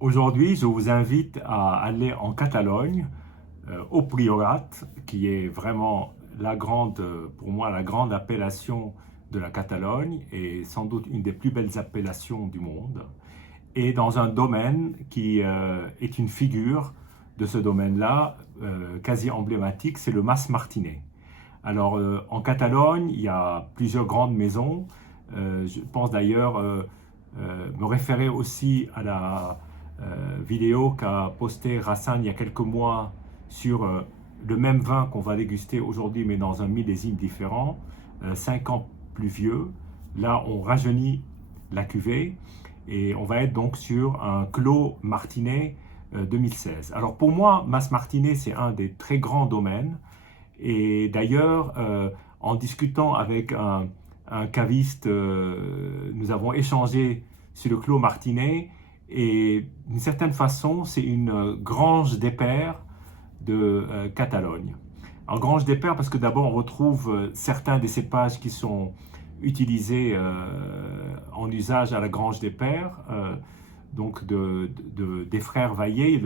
Aujourd'hui, je vous invite à aller en Catalogne, au Priorat, qui est vraiment pour moi, la grande appellation de la Catalogne et sans doute une des plus belles appellations du monde, et dans un domaine qui est une figure de ce domaine-là, quasi emblématique, c'est le Mas Martinez. Alors, en Catalogne, il y a plusieurs grandes maisons. Je pense d'ailleurs me référer aussi à la vidéo qu'a posté Rassan il y a quelques mois sur le même vin qu'on va déguster aujourd'hui, mais dans un millésime différent, 5 ans plus vieux. Là, on rajeunit la cuvée et on va être donc sur un Clos Martinez 2016. Alors pour moi, Mas Martinez, c'est un des très grands domaines. Et d'ailleurs, en discutant avec un caviste, nous avons échangé sur le Clos Martinez. Et d'une certaine façon, c'est une grange des pères de Catalogne. En grange des pères parce que d'abord, on retrouve certains des cépages qui sont utilisés en usage à la grange des pères, donc des frères Vaillé,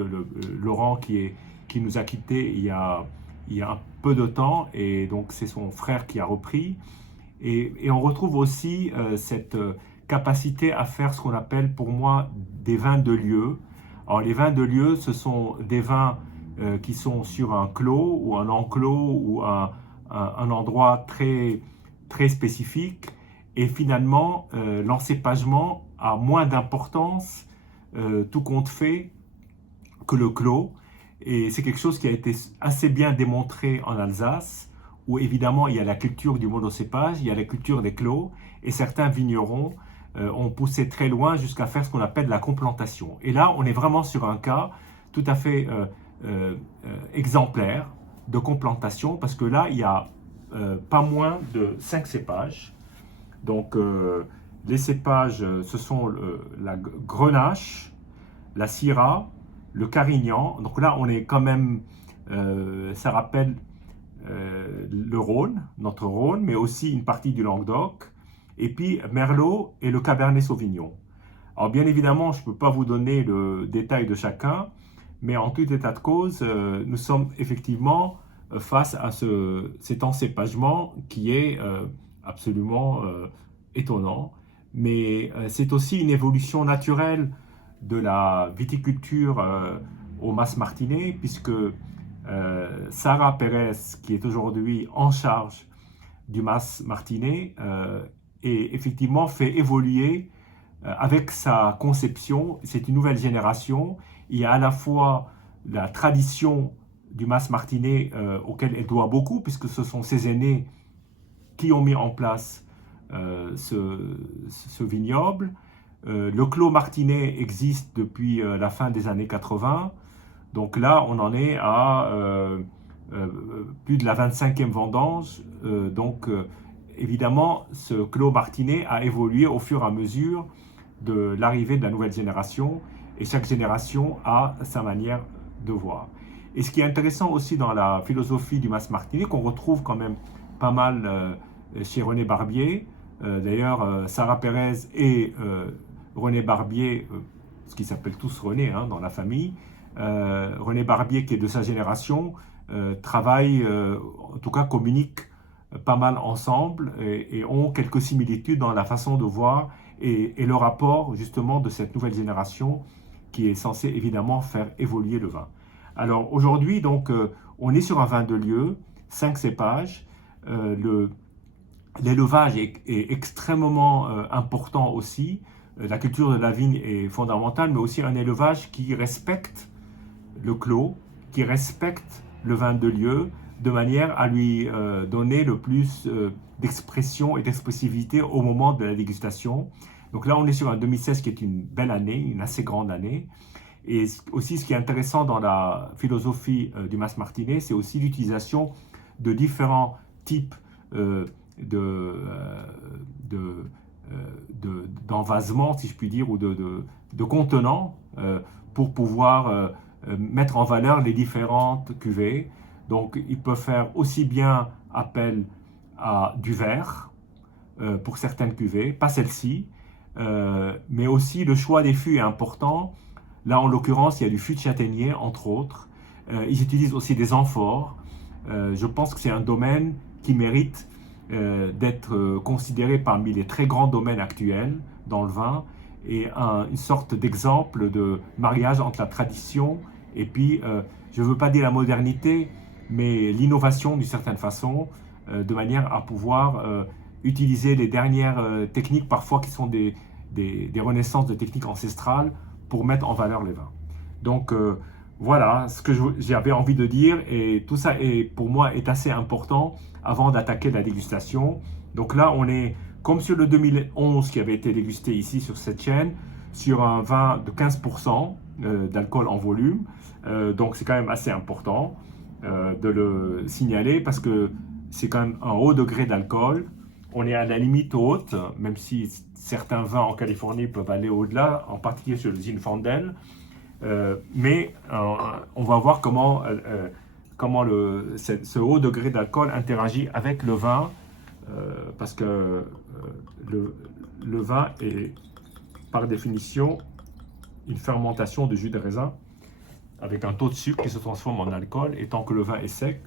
Laurent qui nous a quittés il y a un peu de temps, et donc c'est son frère qui a repris. Et on retrouve aussi cette capacité à faire ce qu'on appelle pour moi des vins de lieu. Alors les vins de lieu, ce sont des vins qui sont sur un clos ou un enclos ou un endroit très, très spécifique. Et finalement, l'encépagement a moins d'importance, tout compte fait, que le clos. Et c'est quelque chose qui a été assez bien démontré en Alsace, où évidemment il y a la culture du monocépage, il y a la culture des clos, et certains vignerons ont poussé très loin jusqu'à faire ce qu'on appelle la complantation. Et là, on est vraiment sur un cas tout à fait exemplaire de complantation, parce que là, il y a pas moins de 5 cépages. Donc, les cépages, ce sont la Grenache, la Syrah, le Carignan. Donc là, on est quand même, ça rappelle le Rhône, notre Rhône, mais aussi une partie du Languedoc, et puis Merlot et le Cabernet Sauvignon. Alors bien évidemment, je ne peux pas vous donner le détail de chacun, mais en tout état de cause, nous sommes effectivement face à cet encépagement qui est absolument étonnant, mais c'est aussi une évolution naturelle de la viticulture au Mas Martinez, puisque Sarah Pérez, qui est aujourd'hui en charge du Mas Martinez, et effectivement fait évoluer avec sa conception. C'est une nouvelle génération. Il y a à la fois la tradition du Mas Martinez auquel elle doit beaucoup, puisque ce sont ses aînés qui ont mis en place ce vignoble. Le Clos Martinez existe depuis la fin des années 80. Donc là, on en est à plus de la 25e vendange. Évidemment, ce Clos Martinez a évolué au fur et à mesure de l'arrivée de la nouvelle génération, et chaque génération a sa manière de voir. Et ce qui est intéressant aussi dans la philosophie du Mas Martinez, qu'on retrouve quand même pas mal chez René Barbier. D'ailleurs, Sarah Pérez et René Barbier, ce qui s'appelle tous René dans la famille, René Barbier qui est de sa génération, travaille, en tout cas communique pas mal ensemble, et ont quelques similitudes dans la façon de voir et le rapport justement de cette nouvelle génération qui est censée évidemment faire évoluer le vin. Alors aujourd'hui, donc, on est sur un vin de lieu, 5 cépages. L'élevage est extrêmement important aussi. La culture de la vigne est fondamentale, mais aussi un élevage qui respecte le clos, qui respecte le vin de lieu, de manière à lui donner le plus d'expression et d'expressivité au moment de la dégustation. Donc là, on est sur un 2016 qui est une belle année, une assez grande année. Et aussi, ce qui est intéressant dans la philosophie du Mas Martinez, c'est aussi l'utilisation de différents types de, euh, de, d'envasement, si je puis dire, ou de contenants pour pouvoir mettre en valeur les différentes cuvées. Donc, ils peuvent faire aussi bien appel à du verre pour certaines cuvées, pas celle-ci, mais aussi le choix des fûts est important. Là, en l'occurrence, il y a du fût de châtaignier, entre autres. Ils utilisent aussi des amphores. Je pense que c'est un domaine qui mérite d'être considéré parmi les très grands domaines actuels dans le vin et une sorte d'exemple de mariage entre la tradition et puis, je ne veux pas dire la modernité, mais l'innovation d'une certaine façon, de manière à pouvoir utiliser les dernières techniques, parfois qui sont des renaissances de techniques ancestrales, pour mettre en valeur les vins. Donc voilà ce que j'avais envie de dire, et tout ça pour moi est assez important avant d'attaquer la dégustation. Donc là, on est comme sur le 2011 qui avait été dégusté ici sur cette chaîne, sur un vin de 15% d'alcool en volume. Donc c'est quand même assez important de le signaler parce que c'est quand même un haut degré d'alcool. On est à la limite haute, même si certains vins en Californie peuvent aller au-delà, en particulier sur le Zinfandel. Mais on va voir comment ce haut degré d'alcool interagit avec le vin, parce que le vin est par définition une fermentation de jus de raisin avec un taux de sucre qui se transforme en alcool, et tant que le vin est sec,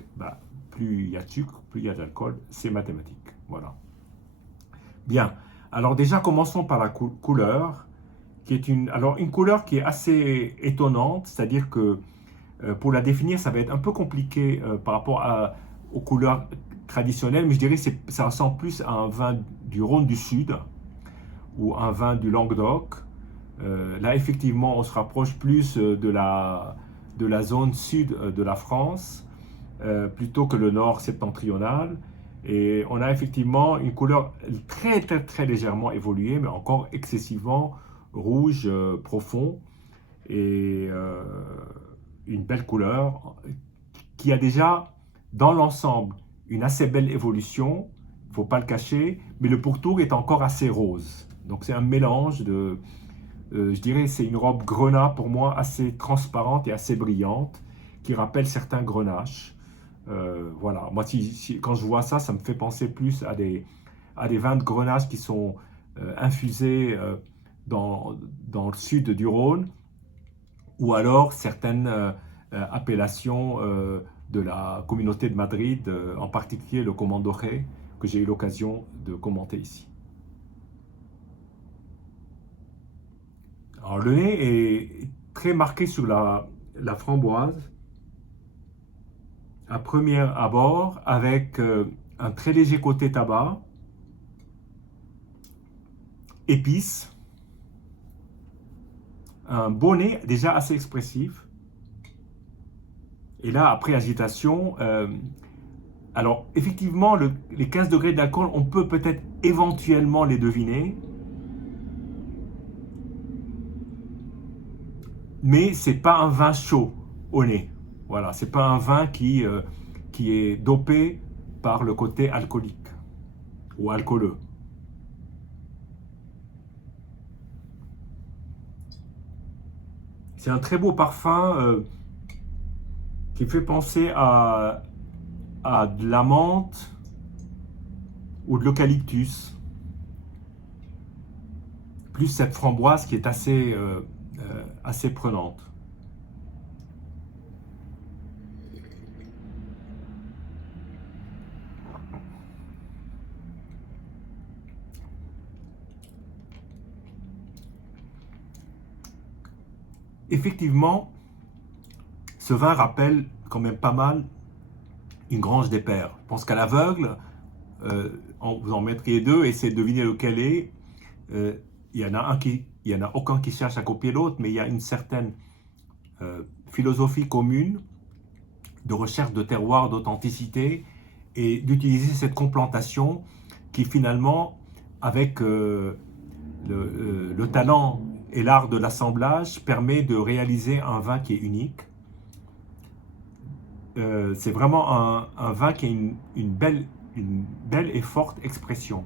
plus il y a de sucre, plus il y a d'alcool, c'est mathématique. Voilà. Bien, alors déjà commençons par la couleur, qui est une couleur qui est assez étonnante, c'est-à-dire que pour la définir, ça va être un peu compliqué par rapport aux couleurs traditionnelles, mais je dirais que ça ressemble plus à un vin du Rhône du Sud ou un vin du Languedoc. Là, effectivement, on se rapproche plus de la zone sud de la France, plutôt que le nord septentrional. Et on a effectivement une couleur très, très, très légèrement évoluée, mais encore excessivement rouge profond. Et une belle couleur qui a déjà, dans l'ensemble, une assez belle évolution, il ne faut pas le cacher, mais le pourtour est encore assez rose. Donc c'est un mélange de... je dirais c'est une robe grenat pour moi assez transparente et assez brillante, qui rappelle certains grenaches. Voilà, moi quand je vois ça, ça me fait penser plus à des vins de grenache qui sont infusés dans le sud du Rhône, ou alors certaines appellations de la communauté de Madrid, en particulier le Comandoré, que j'ai eu l'occasion de commenter ici. Alors le nez est très marqué sur la framboise, à premier abord, avec un très léger côté tabac, épices, un beau nez déjà assez expressif. Et là, après agitation, alors effectivement, les 15 degrés d'alcool, on peut peut-être éventuellement les deviner, mais c'est pas un vin chaud au nez. Voilà, c'est pas un vin qui est dopé par le côté alcoolique ou alcooleux. C'est un très beau parfum qui fait penser à de la menthe ou de l'eucalyptus, plus cette framboise qui est assez prenante. Effectivement, ce vin rappelle quand même pas mal une grange des pères. Je pense qu'à l'aveugle, vous en mettriez deux, essayez de deviner lequel est. Il y en a aucun qui cherche à copier l'autre, mais il y a une certaine philosophie commune de recherche de terroir, d'authenticité, et d'utiliser cette complantation qui finalement, avec le talent et l'art de l'assemblage, permet de réaliser un vin qui est unique. C'est vraiment un vin qui a une belle et forte expression.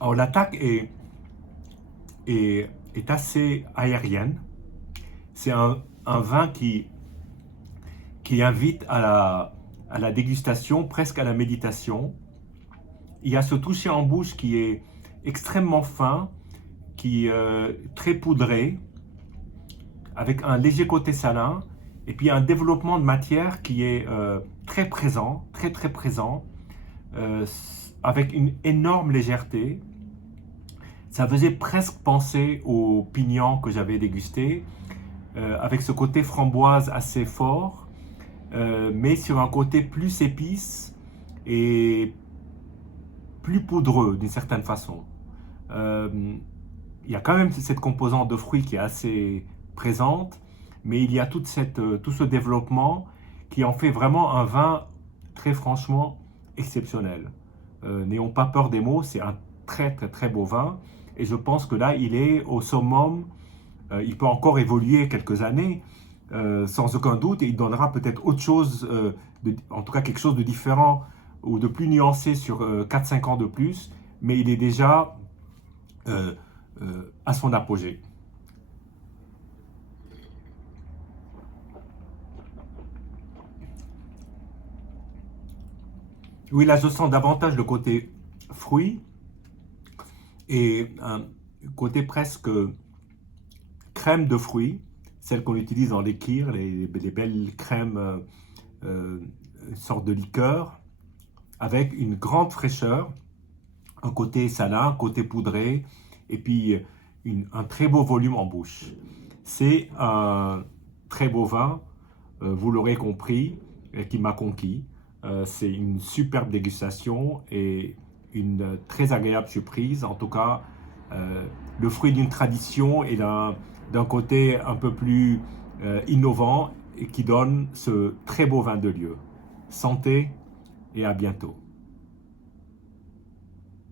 Alors l'attaque est assez aérienne. C'est un vin qui invite à à la dégustation, presque à la méditation. Il y a ce toucher en bouche qui est extrêmement fin, qui est très poudré, avec un léger côté salin, et puis un développement de matière qui est très présent, très très présent, euh, avec une énorme légèreté. Ça faisait presque penser au pignon que j'avais dégusté, avec ce côté framboise assez fort, mais sur un côté plus épice et plus poudreux d'une certaine façon. Il y a quand même cette composante de fruits qui est assez présente, mais il y a tout ce développement qui en fait vraiment un vin très franchement exceptionnel. N'ayons pas peur des mots, c'est un très très très beau vin, et je pense que là il est au summum. Il peut encore évoluer quelques années, sans aucun doute, et il donnera peut-être autre chose, en tout cas quelque chose de différent ou de plus nuancé sur 4-5 ans de plus, mais il est déjà à son apogée. Oui, là je sens davantage le côté fruit et un côté presque crème de fruits, celle qu'on utilise dans les kyrs, les belles crèmes, une sorte de liqueur, avec une grande fraîcheur, un côté salin, un côté poudré, et puis un très beau volume en bouche. C'est un très beau vin, vous l'aurez compris, qui m'a conquis. C'est une superbe dégustation et une très agréable surprise. En tout cas, le fruit d'une tradition et d'un côté un peu plus innovant et qui donne ce très beau vin de lieu. Santé et à bientôt.